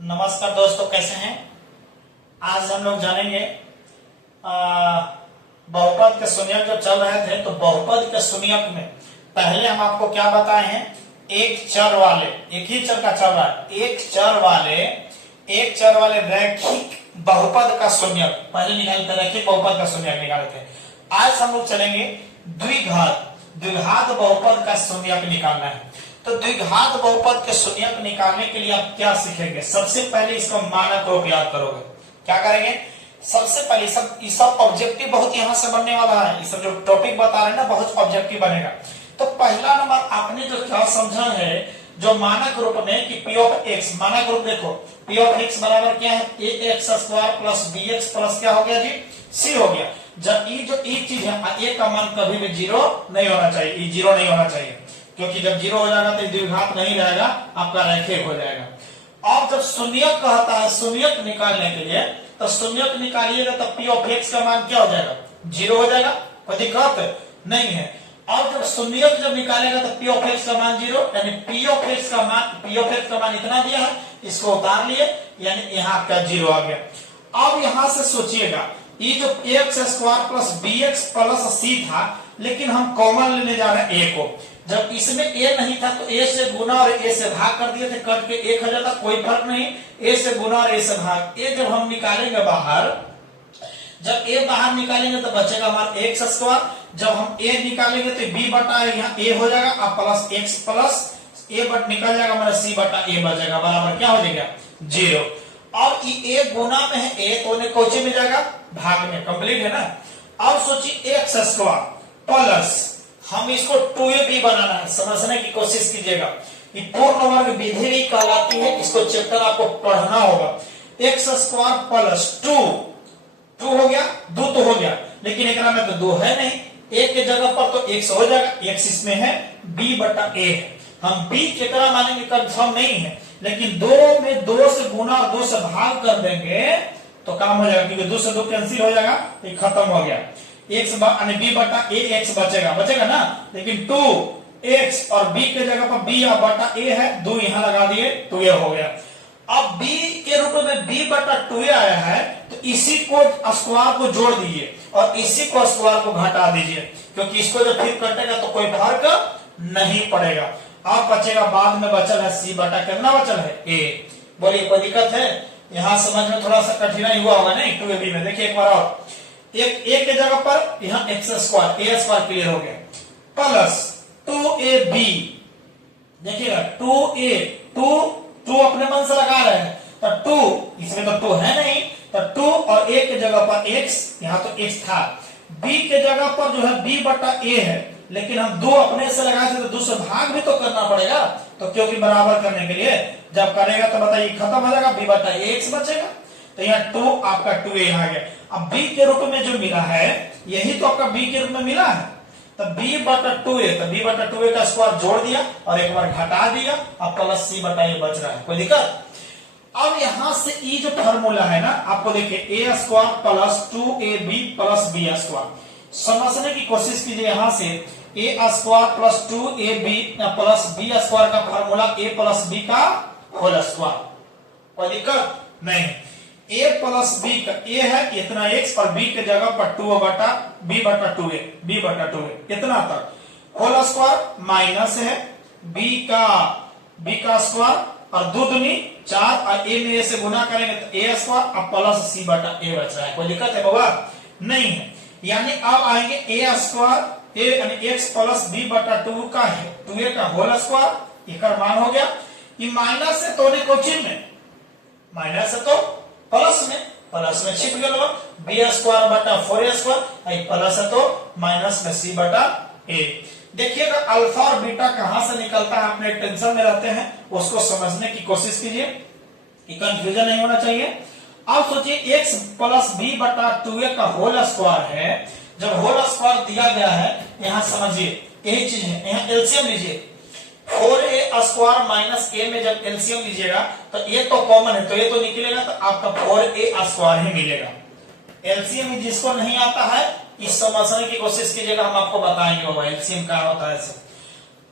नमस्कार दोस्तों, कैसे हैं। आज हम लोग जानेंगे बहुपद के शून्यक जब चल रहे थे तो बहुपद के शून्यक में पहले हम आपको क्या बताए हैं, एक चर वाले, एक ही चर का चल रहा है, एक चर वाले रैखिक बहुपद का शून्यक पहले निकालते, रैखिक बहुपद का शून्यक निकालते थे। आज हम लोग चलेंगे द्विघात बहुपद का शून्यक निकालना है। तो द्विघात बहुपद के शून्यक निकालने के लिए आप क्या सीखेंगे, सबसे पहले इसका मानक रूप याद करोगे। क्या करेंगे, सबसे पहले सब ऑब्जेक्टिव बहुत यहां से बनने वाला है, ये सब जो टॉपिक बता रहे हैं ना बहुत ऑब्जेक्टिव बनेगा। तो पहला नंबर आपने जो क्या समझा है, जो मानक रूप में कि पी ऑफ एक्स, मानक रूप देखो पी ऑफ एक्स बराबर क्या है, A X square plus B X plus क्या हो गया जी, सी हो गया। जब ई जो ई चीज है, ए का मान कभी भी जीरो नहीं होना चाहिए, ई जीरो नहीं होना चाहिए, क्योंकि जब जीरो हो जाएगा तो द्विघात नहीं रहेगा, आपका रैखिक हो जाएगा। अब जब शून्यक कहता है शून्यक निकालने के लिए, तो शून्यक निकालिएगा तो पी ऑफ एक्स का मान क्या हो जाएगा, जीरो हो जाएगा, कोई दिक्कत नहीं है। और जब शून्यक जब निकालेगा तो पी ऑफ एक्स का मान जीरो, यानी पी ऑफ एक्स का मान इतना दिया है, इसको उतार लिए, यानी यहाँ आपका जीरो आ गया। अब यहां से सोचिएगा, ये जो X square plus B X plus C था, लेकिन हम कॉमन लेने जा रहे हैं ए को। जब इसमें ए नहीं था तो ए से गुना और ए से भाग कर दिए थे, कट के एक हो जाता, कोई फर्क नहीं, ए से गुना और ए से भाग। ए जब हम निकालेंगे बाहर, जब ए बाहर निकालेंगे तो बचेगा हमारा एक्स स्क्वायर, जब हम ए निकालेंगे तो बी बटा यहाँ ए हो जाएगा, अब plus x plus A but निकल जाएगा हमारा सी बटा ए बचेगा, बराबर क्या हो जाएगा, जीरो। और ए गुना में है, ए तो कोचे में जाएगा, भाग में, कंप्लीट है ना। अब सोचिए एक्स स्क्वायर प्लस, हम इसको 2ab बनाना है, समझने की कोशिश कीजिएगा। ये पूर्ण वर्ग विधि भी कहलाती है, इसको चैप्टर आपको पढ़ना होगा। एक्स स्क्वायर प्लस 2 हो गया, 2 तो हो गया, लेकिन एक में तो 2 है नहीं, एक के जगह पर तो x हो जाएगा, x इसमें है, b बटा a है। हम b कितना मानेंगे कंफर्म नहीं है, लेकिन 2 में 2 से गुना और 2 से भाग कर देंगे तो काम हो जाएगा, क्योंकि 2 से 2 कैंसिल हो जाएगा, ये खत्म हो गया। एक्स बी बटा ए एक्स बचेगा ना, लेकिन 2x और b के जगह पर b बटा a है, 2 यहां लगा दिए, 2a हो गया। अब b के रूप में b बटा 2a आया है, तो इसी को स्क्वायर को जोड़ दीजिए और इसी को स्क्वायर को घटा दीजिए, क्योंकि इसको जब फिर कटेगा तो कोई फर्क नहीं पड़ेगा। अब बचेगा, बाद में बचल है c बटा, कितना बचल है, a। बोलिए कोई दिक्कत है, यहां समझ में थोड़ा सा कठिनाई हुआ होगा नहीं, 2ab में देखिए एक बार और, एक के जगह पर यहाँ एक्स स्क्वायर, ए स्क्वायर क्लियर हो गया, प्लस 2ab, देखिएगा 2 अपने मन से लगा रहे हैं, तो 2 इसमें तो 2 है नहीं, तो 2 और a के जगह पर x, यहाँ तो x था, b के जगह पर जो है b बटा a है, लेकिन हम 2 अपने से लगाए थे तो 2 से भाग भी तो करना पड़ेगा, तो क्योंकि बराबर करने के लिए जब करेगा तो बताइए खत्म हो जाएगा, b बटा x बचेगा, तो यहाँ 2 आपका 2a आ गया। अब b के रूप में जो मिला है, यही तो आपका b के रूप में मिला है, तो b बटा 2a, तो b बटा 2a का स्क्वायर जोड़ दिया और एक बार घटा दिया, अब प्लस c बटा a बच रहा है, कोई दिक्कत। अब यहां से ई जो फॉर्मूला है ना, आपको देखिए a square plus 2ab plus b square, समझने की कोशिश कीजिए। यहां से a square plus 2ab plus b square का फॉर्मूला a प्लस b का होल स्क्वायर, कोई दिक्कत नहीं। a प्लस b का a है इतना x और b के जगह पर 2 बटा b बटा 2a इतना तक, होल स्क्वायर माइनस है b का स्क्वायर और 2 दूनी 4 और a में a से गुना करेंगे तो a स्क्वायर और प्लस c बटा a बच रहा है, कोई दिक्कत है बाबा नहीं है। यानी अब आएंगे a स्क्वायर a यानी x प्लस b बटा 2a का होल स्क्वायर, एक मान हो गया। ये माइनस है तो कोचिंग में, माइनस है तो प्लस में छिप गया, बी स्क्वायर बटा 4a स्क्वायर, प्लस है तो माइनस में c बटा a। देखिएगा अल्फा और बीटा कहां से निकलता है, अपने टेंशन में रहते हैं, उसको समझने की कोशिश कीजिए, कंफ्यूजन नहीं होना चाहिए। अब सोचिए x प्लस b बटा 2a का होल स्क्वायर है, जब होल स्क्वायर दिया गया है, यहां समझिए यही चीज है, यहाँ एलसीएम लीजिए, 4a स्क्वायर माइनस a में जब एलसीएम लीजिएगा तो ये तो कॉमन है, तो ये तो निकलेगा, तो आपका 4a स्क्वायर ही मिलेगा। एलसीएम जिसको नहीं आता है इस समझने की कोशिश कीजिएगा, हम आपको बताएंगे बाबा एलसीएम क्या होता है।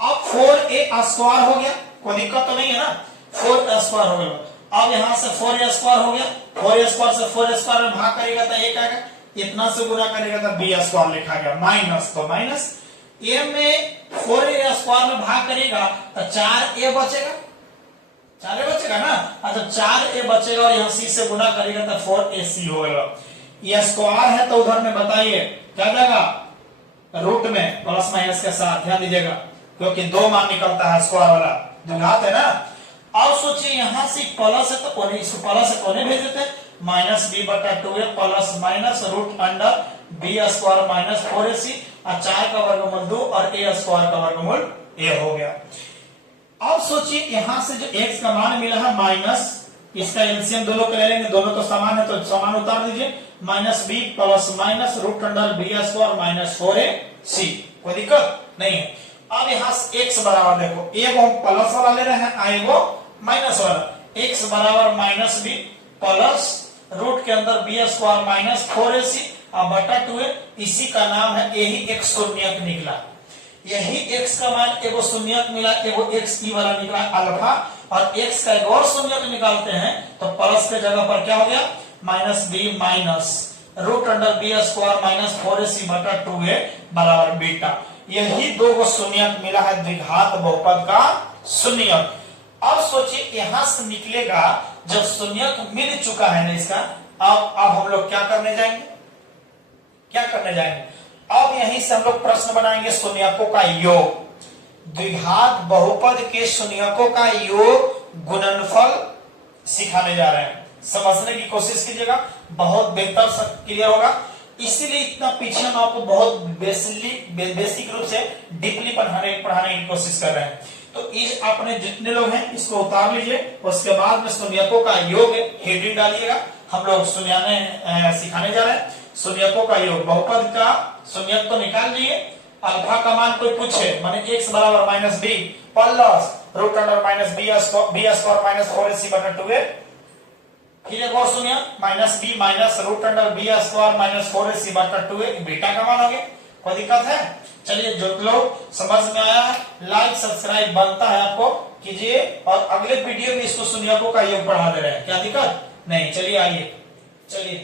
अब 4a स्क्वायर हो गया, कोई दिक्कत तो नहीं है ना, 4 स्क्वायर हो गया, अब यहां से 4a² हो गया, 4a² से 4a² में भाग करेगा तो एक आएगा, इतना से गुना करेगा तो b² लिखा गया, माइनस तो माइनस a में 4a² में भाग करेगा तो 4a बचेगा, 4a बचेगा ना। अच्छा 4a बचेगा और यहां c से गुना करेगा तो 4ac होगा। ये स्क्वायर है तो उधर में बताइए क्या जाएगा, रूट में प्लस माइनस के साथ, ध्यान दीजिएगा क्योंकि दो मान निकलता है स्क्वायर वाला, द्विघात है ना। अब सोचिए यहां से प्लस है तो कोने, इसको प्लस है कोने भेज देते हैं, minus b/2a plus minus root under b² minus 4ac और 4 का वर्गमूल 2 और a² का वर्गमूल a हो गया। अब सोचिए यहां से जो x का मान मिला है माइनस, इसका एलसीएम दोनों का ले लेंगे, दोनों तो समान है तो समान उतार दीजिए, minus b plus minus root under b² minus 4ac, कोई दिक्कत नहीं है। अब यहां से x बराबर देखो, एक हम प्लस वाला ले रहे हैं, आई वो माइनस वाला, x बराबर माइनस b प्लस रूट के अंदर b² माइनस 4ac और बटा 2a, इसी का नाम है, यही एक शून्यक निकला, यही x का मान एगो शून्यक मिला, एगो x की वाला निकला अल्फा, और x का एक और शून्यक निकालते हैं तो प्लस के जगह पर क्या हो गया, minus b minus root under b² minus 4ac बटा 2a बराबर बीटा। यही दो गो शून्यक मिला है द्विघात बहुपद का शून्यक। अब सोचिए यहां से निकलेगा, जब शून्यक मिल चुका है ना इसका, अब हम लोग क्या करने जाएंगे, क्या करने जाएंगे, अब यहीं से हम लोग प्रश्न बनाएंगे शून्यकों का योग, द्विघात बहुपद के शून्यकों का योग गुणनफल सिखाने जा रहे हैं। समझने की कोशिश कीजिएगा, बहुत बेहतर क्लियर होगा, इसीलिए इतना पीछे हम आपको बहुत बेसिक रूप से डीपली पढ़ाने की कोशिश कर रहे हैं। तो इस अपने जितने लोग हैं इसको उतार लीजिए, उसके बाद में शून्यकों का योग हेडिंग डालिएगा, हम लोग सिखाने जा रहे हैं शून्यकों का योग। बहुपद का शून्यक तो निकाल लिए, अल्फा का मान कोई पूछे, माने x बराबर minus b plus root under minus b² minus 4ac बटा 2a, फिर एक और शून्यक minus b minus root under b² minus 4ac बटा 2a, बीटा का मान हो गया, कोई दिक्कत है। चलिए जो लोग समझ में आया है लाइक सब्सक्राइब बनता है आपको कीजिए, और अगले वीडियो में इसको शून्यकों का योग पढ़ा दे रहे हैं, क्या दिक्कत नहीं। चलिए आइए, चलिए